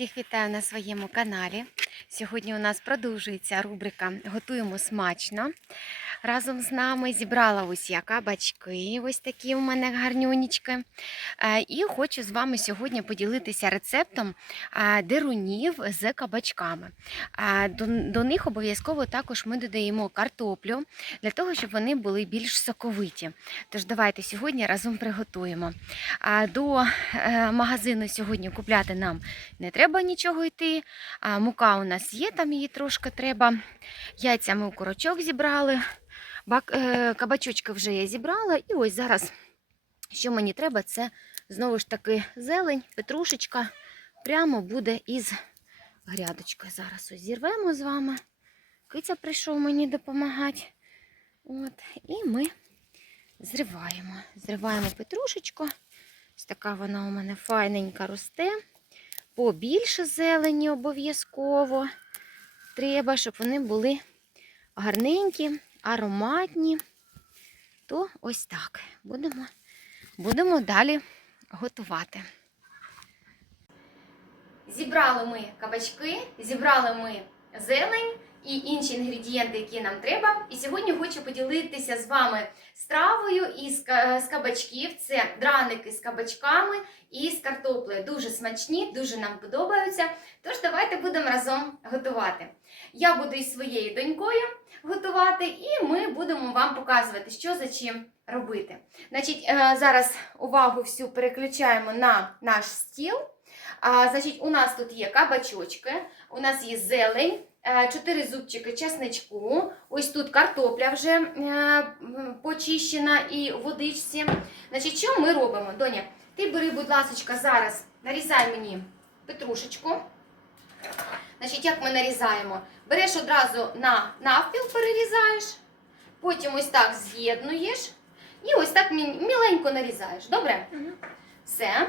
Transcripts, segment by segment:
Всіх вітаю на своєму каналі. Сьогодні у нас продовжується рубрика Готуємо смачно. Разом з нами зібрала ось я кабачки, ось такі у мене гарнюнічки. Е, І хочу з вами сьогодні поділитися рецептом е, дерунів з кабачками. Е, До, них обов'язково також ми додаємо картоплю для того, щоб вони були більш соковиті. Тож давайте сьогодні разом приготуємо. До магазину сьогодні купляти нам не треба нічого йти. Мука у нас є, там її трошки треба. Яйця ми у курочок зібрали. Бак, е, кабачочки вже я зібрала. І ось зараз, що мені треба, це знову ж таки зелень, петрушечка. Прямо буде із грядочки. Зараз ось зірвемо з вами. Киця прийшов мені допомагати. От, і ми зриваємо. Зриваємо петрушечку. Ось така вона у мене файненька росте. Побільше зелені обов'язково. Треба, щоб вони були гарненькі, ароматні. То ось так. Будемо, будемо далі готувати. Зібрали ми кабачки, зібрали ми зелень і інші інгредієнти, які нам треба. І сьогодні хочу поділитися з вами стравою із кабачків. Це драники з кабачками і з картоплею. Дуже смачні, дуже нам подобаються. Тож давайте будемо разом готувати. Я буду із своєю донькою готувати, і ми будемо вам показувати, що за чим робити. Значить, е, зараз увагу всю переключаємо на наш стіл. А, значить, у нас тут є кабачочки, у нас є зелень, е, чотири зубчики чесничку. Ось тут картопля вже е, почищена і в водичці. Значить, що ми робимо? Доня, ти бери, будь ласка, зараз нарізай мені петрушечку. Значить, як ми нарізаємо? Береш одразу на навпіл, перерізаєш, потім ось так з'єднуєш і ось так міленько нарізаєш. Добре? Все.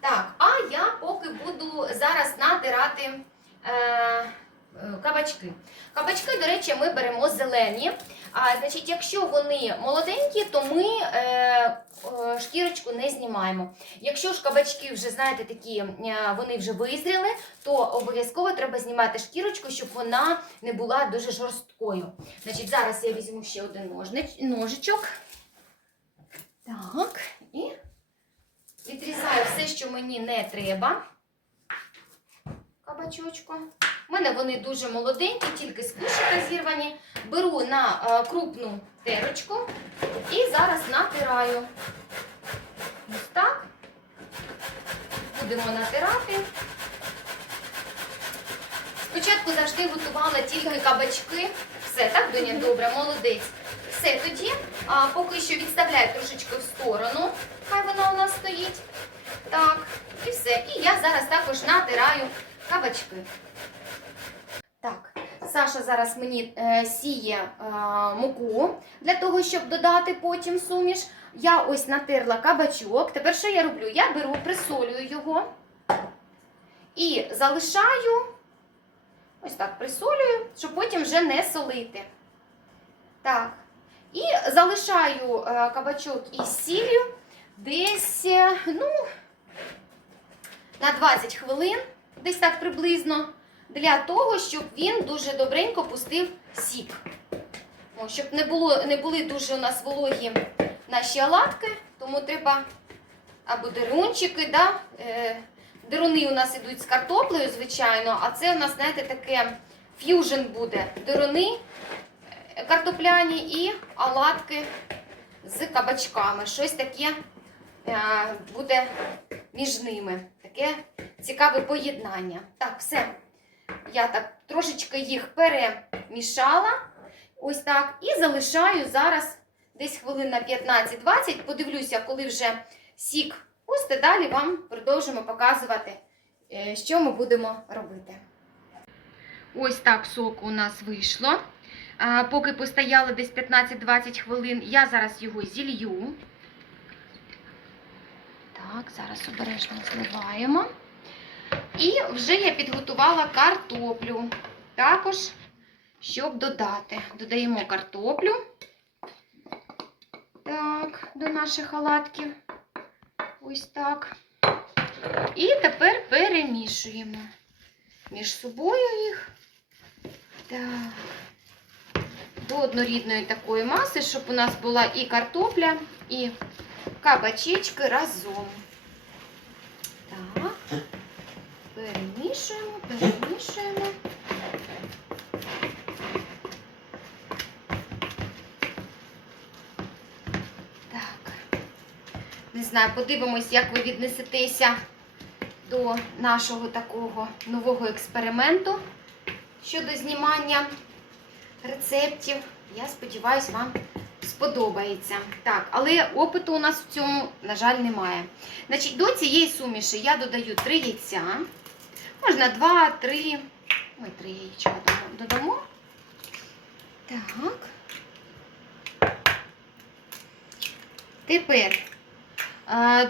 Так, а я поки буду зараз натирати е, е, кабачки. Кабачки, до речі, ми беремо зелені. А, значить, якщо вони молоденькі, то ми е, е, шкірочку не знімаємо. Якщо ж кабачки вже, знаєте, такі, е, вони вже визріли, то обов'язково треба знімати шкірочку, щоб вона не була дуже жорсткою. Значить, зараз я візьму ще один ножнич, ножичок. Так, і Відрізаю все, що мені не треба. Кабачочку. У мене вони дуже молоденькі, тільки з кущика зірвані. Беру на е, крупну терочку і зараз натираю. Ось так. Будемо натирати. Спочатку завжди готувала тільки кабачки. Все, так, Доня, добре, молодець. Все, тоді а, поки що відставляю трошечки в сторону. Хай вона у нас стоїть. Так, і все. І я зараз також натираю кабачки. Так, Саша зараз мені е, сіє е, муку для того, щоб додати потім суміш. Я ось натерла кабачок. Тепер що я роблю? Я беру, присолюю його і залишаю, ось так присолюю, щоб потім вже не солити. Так. І залишаю е, кабачок із сіллю десь, е, ну, на 20 хвилин, десь так приблизно, для того, щоб він дуже добренько пустив сік. О, щоб не, було, не були дуже у нас вологі наші оладки, тому треба або дерунчики, да? е, деруни у нас ідуть з картоплею, звичайно, а це у нас, знаєте, таке ф'южн буде. Деруни е, картопляні і оладки з кабачками. Щось таке е, буде між ними. Таке цікаве поєднання. Так, все. Я так трошечки їх перемішала. Ось так. І залишаю зараз десь хвилин на 15-20. Подивлюся, коли вже сік пусте. Далі вам продовжимо показувати, е, що ми будемо робити. Ось так сок у нас вийшло. Поки постояло десь 15-20 хвилин, я зараз його зілью. Так, зараз обережно зливаємо. І вже я підготувала картоплю. Також, щоб додати. Додаємо картоплю. Так, до наших оладків. Ось так. І тепер перемішуємо. між собою їх. Так. До однорідної такої маси, щоб у нас була і картопля, і кабачечки разом. Так. Перемішуємо, перемішуємо. Так. Не знаю, подивимось, як ви віднесетеся до нашого такого нового експерименту щодо знімання рецептів. Я сподіваюся, вам сподобається. Так, але опиту у нас в цьому, на жаль, немає. Значить, до цієї суміші я додаю 3 яйця. Можна 2, 3. Ой, 3 яєчка додамо. Так. Тепер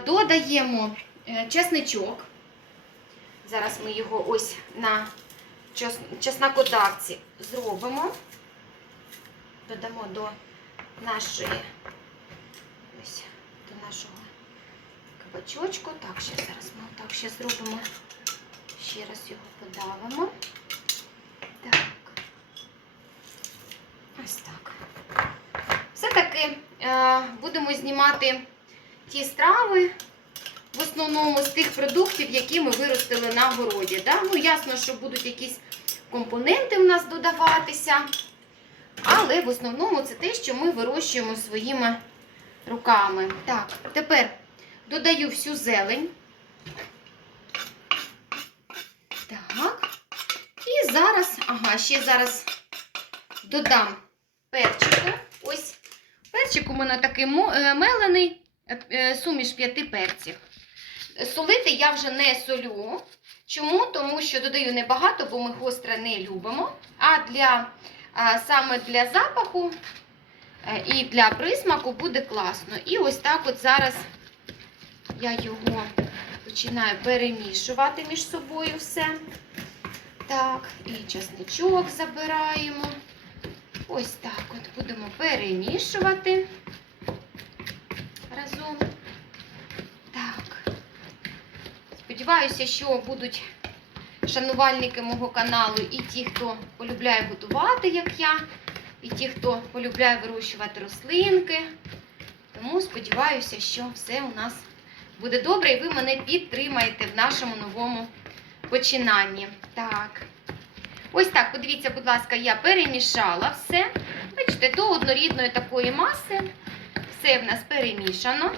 додаємо е, чесничок. Зараз ми його ось на чеснокодавці зробимо. Додамо до нашої ось до нашого кабачочку. Так, ще зараз ми отак ще зробимо. Ще раз його подавимо. Так. Ось так. Все-таки е, будемо знімати ті страви, в основному з тих продуктів, які ми виростили на городі. Да? Ну, ясно, що будуть якісь компоненти в нас додаватися. Але в основному це те, що ми вирощуємо своїми руками. Так, тепер додаю всю зелень. Так. І зараз, ага, ще зараз додам перчику. Ось перчик у мене такий е, мелений, е, е, суміш п'яти перців. Солити я вже не солю. Чому? Тому що додаю небагато, бо ми гостре не любимо. А для саме для запаху і для присмаку буде класно. І ось так от зараз я його починаю перемішувати між собою все. Так, і чесничок забираємо. Ось так от будемо перемішувати разом. Так. Сподіваюся, що будуть шанувальники мого каналу і ті, хто полюбляє готувати, як я, і ті, хто полюбляє вирощувати рослинки. Тому сподіваюся, що все у нас буде добре, і ви мене підтримаєте в нашому новому починанні. Так. Ось так, подивіться, будь ласка, я перемішала все. Бачите, до однорідної такої маси. Все в нас перемішано.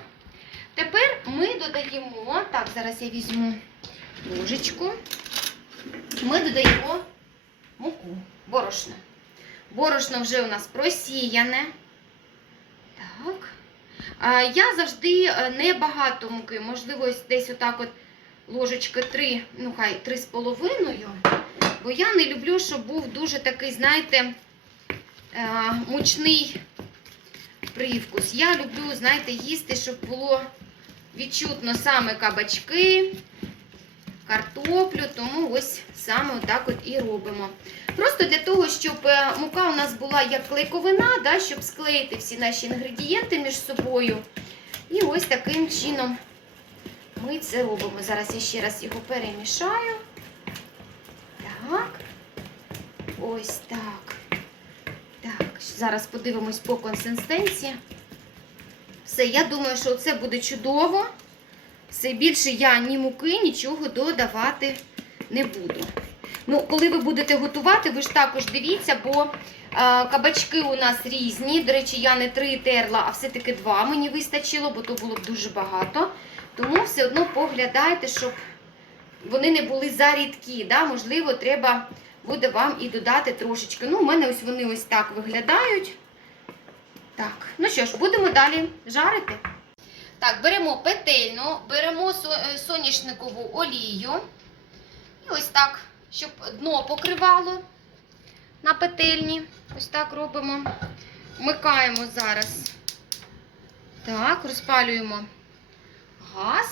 Тепер ми додаємо, так, зараз я візьму ложечку. Ми додаємо муку, борошно. Борошно вже у нас просіяне. Так. Я завжди е, небагато муки, можливо, десь отак от ложечки 3, ну хай 3 з половиною. Бо я не люблю, щоб був дуже такий, знаєте, е, мучний привкус. Я люблю, знаєте, їсти, щоб було відчутно саме кабачки, картоплю, тому ось саме отак от і робимо. Просто для того, щоб е, мука у нас була як клейковина, да, щоб склеїти всі наші інгредієнти між собою. І ось таким чином ми це робимо. Зараз я ще раз його перемішаю. Так. Ось так. Так, зараз подивимось по консистенції. Все, я думаю, що це буде чудово. Все більше я ні муки, нічого додавати не буду. Ну, коли ви будете готувати, ви ж також дивіться, бо е, кабачки у нас різні. До речі, я не три терла, а все-таки два мені вистачило, бо то було б дуже багато. Тому все одно поглядайте, щоб вони не були зарідкі. Да? Можливо, треба буде вам і додати трошечки. Ну, у мене ось вони ось так виглядають. Так, ну що ж, будемо далі жарити. Так, беремо петельну, беремо е, соняшникову олію. І ось так, щоб дно покривало на петельні. Ось так робимо. Вмикаємо зараз. Так, розпалюємо газ.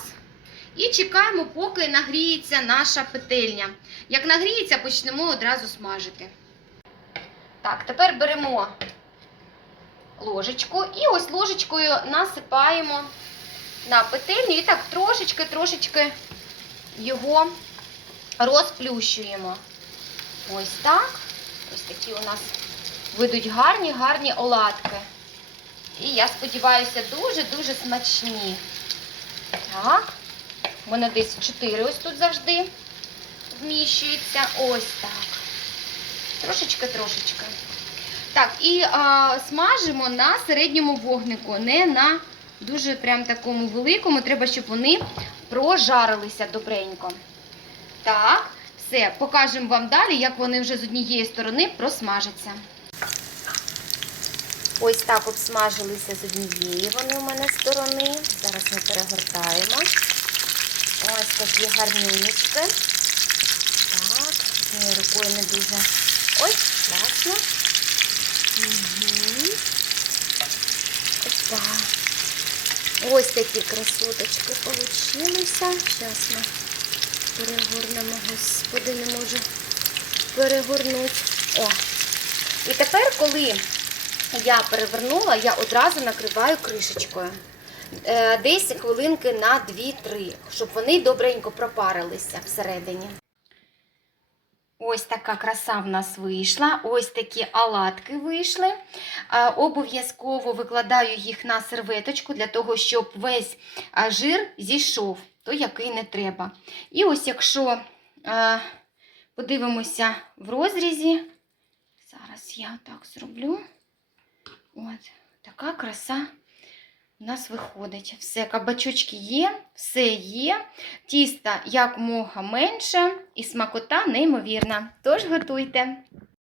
І чекаємо, поки нагріється наша петельня. Як нагріється, почнемо одразу смажити. Так, тепер беремо ложечку і ось ложечкою насипаємо на петельню і так трошечки-трошечки його розплющуємо. Ось так. Ось такі у нас вийдуть гарні, гарні оладки. І я сподіваюся, дуже-дуже смачні. Так. Мене десь 4 ось тут завжди вміщується. Ось так. Трошечки-трошечки. Так, і а, смажимо на середньому вогнику, не на дуже прям такому великому. Треба, щоб вони прожарилися добренько. Так, все, покажемо вам далі, як вони вже з однієї сторони просмажаться. Ось так обсмажилися з однієї вони у мене сторони. Зараз ми перегортаємо. Ось такі гарнючки. Так, моєю рукою не дуже. Ой, класно. Угу. Опа. Ось такі красоточки получилися. Зараз ми перегорнемо, господи, не можу перегорнути. О. І тепер, коли я перевернула, я одразу накриваю кришечкою. Е, Десь хвилинки на 2-3, щоб вони добренько пропарилися всередині. Ось така краса в нас вийшла. Ось такі оладки вийшли. Е, Обов'язково викладаю їх на серветочку для того, щоб весь е, жир зійшов, той, який не треба. І ось якщо подивимося в розрізі, зараз я так зроблю. От, така краса у нас виходить. Все, кабачочки є, все є. Тіста якомога менше і смакота неймовірна. Тож готуйте.